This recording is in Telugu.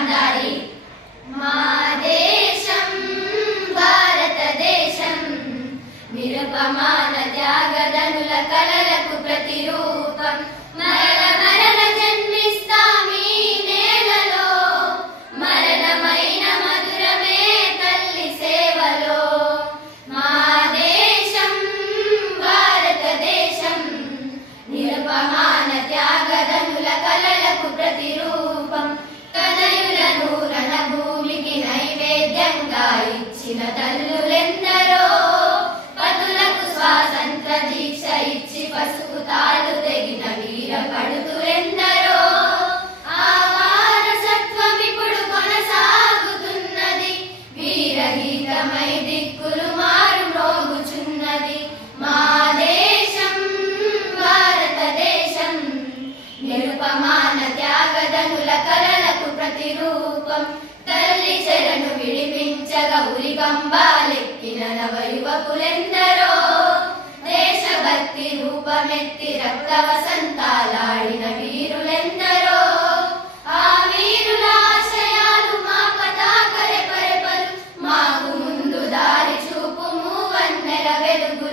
గాంధారి. మా దేశం భారతదేశం నిరుపమాన త్యాగదనుల కలలకు ప్రతిరూపం. మరల మరల జన్మిస్తామీ నేలలో, మరణమైన మధురమే తల్లి సేవలో. మా దేశం భారతదేశం నిరుపమాన త్యాగదనుల కలలకు ప్రతిరూపం. తనయులను రణభూమికి నైవేద్యంగా ఇచ్చిన తల్లులెందరో, పతులకు స్వాతంత్ర దీక్ష ఇచ్చి పసుపు తాడు తెగిన వీర పడుతులెందరో. ఆ వారసత్వం ఇప్పుడు కొనసాగుతున్నది, వీరగీతమై దిక్కులు మారు మ్రోగుచున్నది. మా దేశం భారతదేశం నిరుపమాన త్యాగదనుల కలలకు ప్రతిరూపం. తల్లి చెరను విడిపించగా ఉరికంబాలెక్కిన నవ యువకులెందరో, దేశభక్తి రూపమెత్తి రక్త వసంతాలాడిన వీరులెందరో. ఆ వీరుల ఆశయాలు మా పతాక రెపరెపలు, మాకు ముందు దారి చూపు మూవన్నెల వెలుగు